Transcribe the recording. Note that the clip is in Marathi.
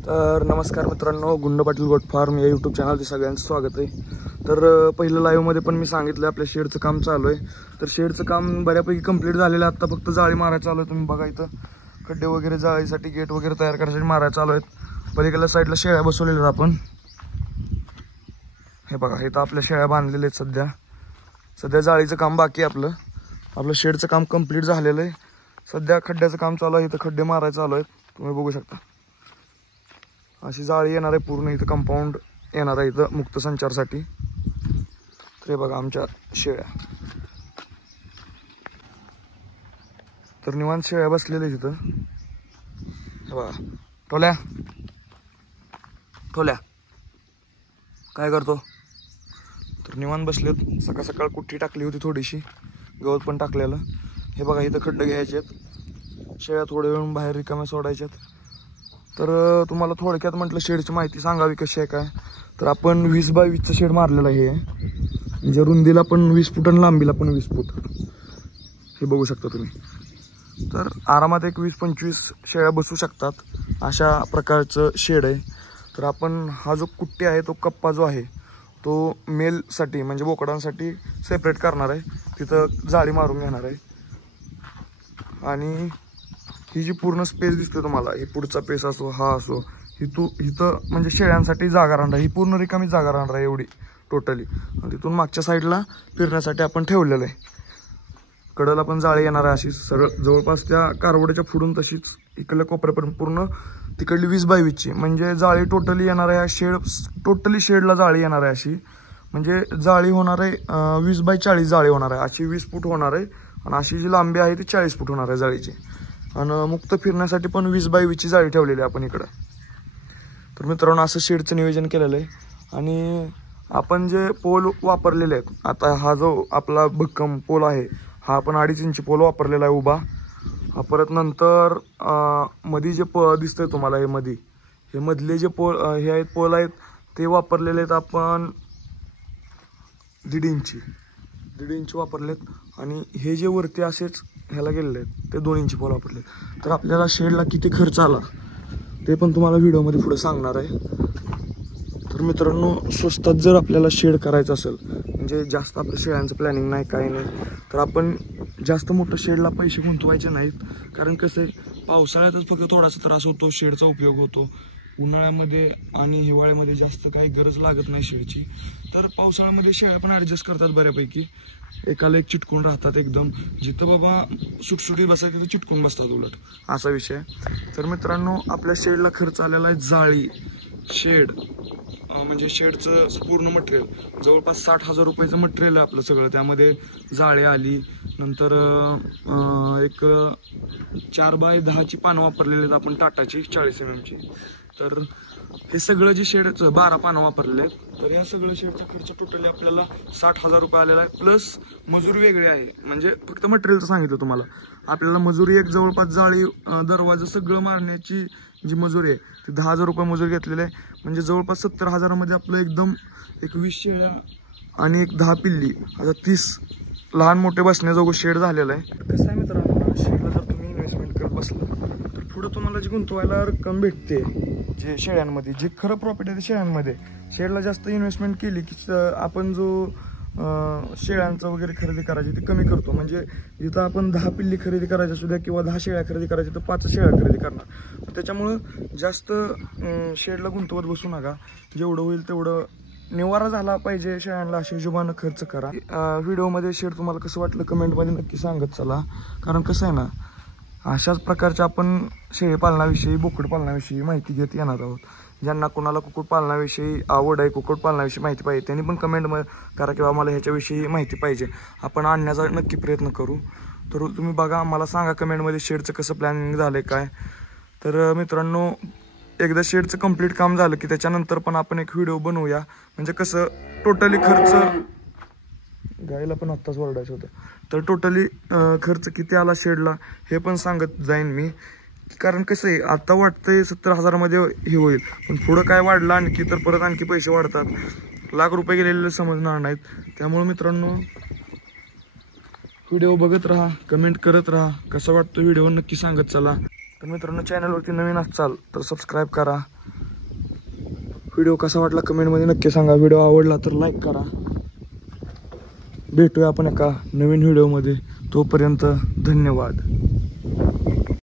तर नमस्कार मित्रांनो, गुंड पाटील गोट फार्म या यूट्यूब चॅनलचे सगळ्यांचं स्वागत आहे। तर पहिलं लाईव्हमध्ये पण मी सांगितलं आपल्या शेडचं काम चालू आहे। तर शेडचं काम बऱ्यापैकी कंप्लीट झालेलं आहे। आता फक्त जाळी मारायला चालू आहे। तुम्ही बघा इथं खड्डे वगैरे जाळीसाठी गेट वगैरे तयार करण्यासाठी मारायला चालू आहेत। पलीकडल्या साईडला शेळ्या बसवलेल्या आहेत आपण। हे बघा इथं आपल्या शेळ्या बांधलेल्या आहेत। सध्या जाळीचं काम बाकी आहे। आपलं शेडचं काम कंप्लीट झालेलं आहे। सध्या खड्ड्याचं काम चालू आहे। इथं खड्डे मारायला चालू आहेत, तुम्ही बघू शकता। अशी जाळी येणार आहे, पूर्ण इथं कंपाऊंड येणार आहे इथं मुक्त संचारसाठी। तर हे बघा आमच्या शेळ्या, तर निवांत शेळ्या बसलेल्या इथं। हे बघा ठोल्या काय करतो, तर निवांत बसलेत। सकाळ सकाळ कुट्टी टाकली होती, थोडीशी गवत पण टाकलेलं। हे बघा इथं खड्डे घ्यायचे, शेळ्या थोड्या वेळ बाहेर रिकाम्या सोडायच्यात। तर तुम्हाला थोडक्यात म्हटलं शेडची माहिती सांगावी कशी आहे काय। तर आपण 20 बाय 20चं शेड मारलेलं आहे। म्हणजे रुंदीला पण 20 फूट आणि लांबीला पण 20 फूट, हे बघू शकता तुम्ही। तर आरामात एक 20-25 शेळ्या बसू शकतात, अशा प्रकारचं शेड आहे। तर आपण हा जो कुट्टी आहे, तो कप्पा जो आहे तो मेलसाठी म्हणजे बोकडांसाठी सेपरेट करणार आहे। तिथं जाळी मारून घेणार आहे। आणि ही जी पूर्ण स्पेस दिसते तुम्हाला, ही पुढचा पेस असो हा असो, इथं म्हणजे शेळ्यांसाठी जागा राहणार। ही पूर्ण रिकामी जागा राहणार आहे एवढी टोटली। आणि तिथून मागच्या साईडला फिरण्यासाठी आपण ठेवलेलं आहे। कडेला पण जाळी येणार आहे अशी सगळं जवळपास त्या कारवड्याच्या फुडून तशीच इकडल्या कोपऱ्यापर्यंत पूर्ण तिकडली 20 बाय 20ची म्हणजे जाळी टोटली येणार आहे। शेड टोटली शेडला जाळी येणार आहे अशी, म्हणजे जाळी होणार आहे 20 बाय 40 जाळी होणार आहे। अशी 20 फूट होणार आहे आणि अशी जी लांबी आहे ती 40 फूट होणार आहे जाळीची। आणि मुक्त फिरण्यासाठी पण 20 बाय 20ची जाळी ठेवलेली आहे आपण इकडं। तर मित्रांनो असं शेडचं नियोजन केलेलं आहे। आणि आपण जे पोल वापरलेले आहेत, आता हा जो आपला भक्कम पोल आहे, हा आपण 2.5 इंची पोल वापरलेला आहे उभा। परत नंतर मध्ये जे दिसतंय तुम्हाला हे मधले जे हे आहेत पोल आहेत, ते वापरलेले आहेत आपण 1.5 इंची वापरलेत। आणि हे जे वरती असेच ह्याला गेलेले आहेत ते 2 इंची पोल वापरले। तर आपल्याला शेडला किती खर्च आला ते पण तुम्हाला व्हिडिओमध्ये पुढे सांगणार आहे। तर मित्रांनो, स्वस्तात जर आपल्याला शेड करायचं असेल, म्हणजे जास्त आपल्या शेळ्यांचं प्लॅनिंग नाही काही नाही, तर आपण जास्त मोठं शेडला पैसे गुंतवायचे नाहीत। कारण कसं आहे, पावसाळ्यातच फक्त थोडासा त्रास होतो, शेडचा उपयोग होतो। उन्हाळ्यामध्ये आणि हिवाळ्यामध्ये जास्त काही गरज लागत नाही शेडची। तर पावसाळ्यामध्ये शेळ्या पण ॲडजस्ट करतात बऱ्यापैकी, एकाला एक चिटकून राहतात एकदम। जिथं बाबा सुटसुटीत बसायचं तिथं चिटकून बसतात उलट, असा विषय। तर मित्रांनो, आपल्या शेडला खर्च आलेला आहे जाळी, शेड म्हणजे शेडचं पूर्ण मटेरियल जवळपास 60,000 रुपयाचं मटेरियल आहे आपलं सगळं। त्यामध्ये जाळी आली, नंतर एक 4 बाय 10ची पानं वापरलेली आहेत आपण टाटाची 40 mm ची। तर हे सगळं जे शेडचं 12 पानं वापरलेले आहेत, तर या सगळं शेडचा खर्च टोटली आपल्याला 60,000 रुपये आलेला आहे। प्लस मजुरी वेगळी आहे, म्हणजे फक्त मटेरियलचं सांगितलं तुम्हाला। आपल्याला मजुरी एक जवळपास जाळी दरवाजा सगळं मारण्याची जी मजुरी आहे ती 10,000 रुपये मजुरी घेतलेली आहे। म्हणजे जवळपास 70,000मध्ये आपलं एकदम एक 20 शेळ्या आणि एक 10 पिल्ली, आता 30 लहान मोठे बसण्याजोगं शेड झालेलं आहे। कसं आहे मित्रांनो, शेडला जर तुम्ही इन्व्हेस्टमेंट करत बसला तर पुढं तुम्हाला जी गुंतवायला रक्कम भेटते, जे शेळ्यांमध्ये जे खरं प्रॉफिट आहे ते शेळ्यांमध्ये। शेडला जास्त इन्व्हेस्टमेंट केली की आपण जो शेळ्यांचं वगैरे खरेदी करायची ते कमी करतो। म्हणजे जिथं आपण 10 पिल्ली खरेदी करायच्या सुद्धा किंवा 10 शेळ्या खरेदी करायच्या, तर 5 शेळ्या खरेदी करणार। त्याच्यामुळं जास्त शेडला गुंतवत बसू नका, जेवढं होईल तेवढं निवारा झाला पाहिजे शेळ्यांना, अशा हिशोबानं खर्च करा। व्हिडिओमध्ये शेड तुम्हाला कसं वाटलं कमेंटमध्ये नक्की सांगत चला। कारण कसं आहे ना, अशाच प्रकारच्या आपण शेळी पालनाविषयी, बोकड पालनाविषयी माहिती घेत येणार आहोत। ज्यांना कोणाला कुक्कुटपालनाविषयी आवड आहे, कुक्कुटपालनाविषयी माहिती पाहिजे, त्यांनी पण कमेंट करा किंवा मला ह्याच्याविषयी माहिती पाहिजे, आपण आणण्याचा नक्की प्रयत्न करू। तर तुम्ही बघा, मला सांगा कमेंटमध्ये शेडचं कसं प्लॅनिंग झालं काय। तर मित्रांनो, एकदा शेडचं कंप्लीट काम झालं की त्याच्यानंतर पण आपण एक व्हिडिओ बनवूया। म्हणजे कसं टोटली खर्च, गायला पण आत्ताच ओरडायचं होतं, तर टोटली खर्च किती आला शेडला हे पण सांगत जाईन मी। कारण कसं आहे, आता वाटतंय 70,000मध्ये हे होईल, पण पुढं काय वाढलं आणखी तर परत आणखी पैसे वाढतात, लाख रुपये गेलेले समजणार नाहीत। त्यामुळे मित्रांनो, व्हिडिओ बघत राहा, कमेंट करत राहा, कसा वाटतो व्हिडिओ नक्की सांगत चला। तर मित्रांनो, चॅनलवरती नवीन असाल तर सबस्क्राईब करा। व्हिडिओ कसा वाटला कमेंटमध्ये नक्की सांगा. व्हिडिओ आवडला तर लाईक करा. भेटूया आपण एका नवीन व्हिडिओमध्ये. तोपर्यंत धन्यवाद.